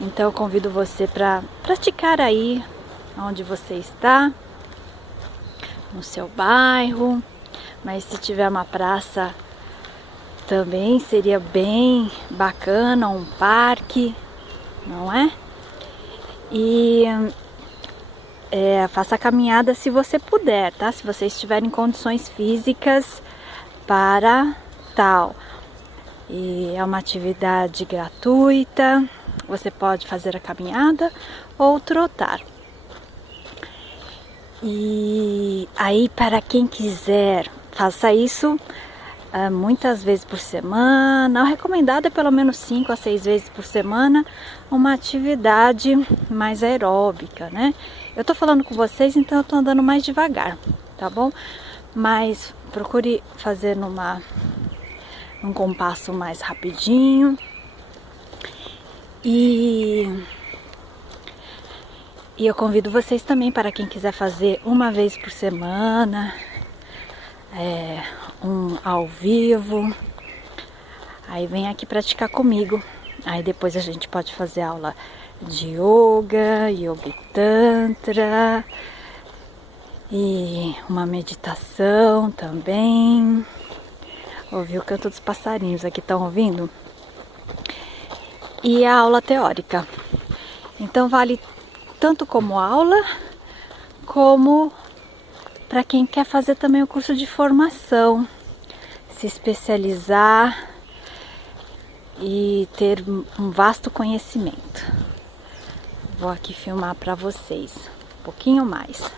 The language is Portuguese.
Então eu convido você para praticar aí onde você está, no seu bairro, mas se tiver uma praça também seria bem bacana, um parque, não é? E faça a caminhada se você puder, tá? Se você estiver em condições físicas para tal. E é uma atividade gratuita, você pode fazer a caminhada ou trotar. E aí, para quem quiser, faça isso muitas vezes por semana. O recomendado é pelo menos 5 a 6 vezes por semana, uma atividade mais aeróbica, né? Eu tô falando com vocês, então eu tô andando mais devagar, tá bom? Mas procure fazer num compasso mais rapidinho. E eu convido vocês também, para quem quiser fazer uma vez por semana, um ao vivo, aí vem aqui praticar comigo. Aí depois a gente pode fazer aula de yoga tantra e uma meditação também. Ouvir o canto dos passarinhos aqui, estão ouvindo? E a aula teórica. Então vale tanto como aula, como para quem quer fazer também o curso de formação, se especializar e ter um vasto conhecimento. Vou aqui filmar para vocês um pouquinho mais.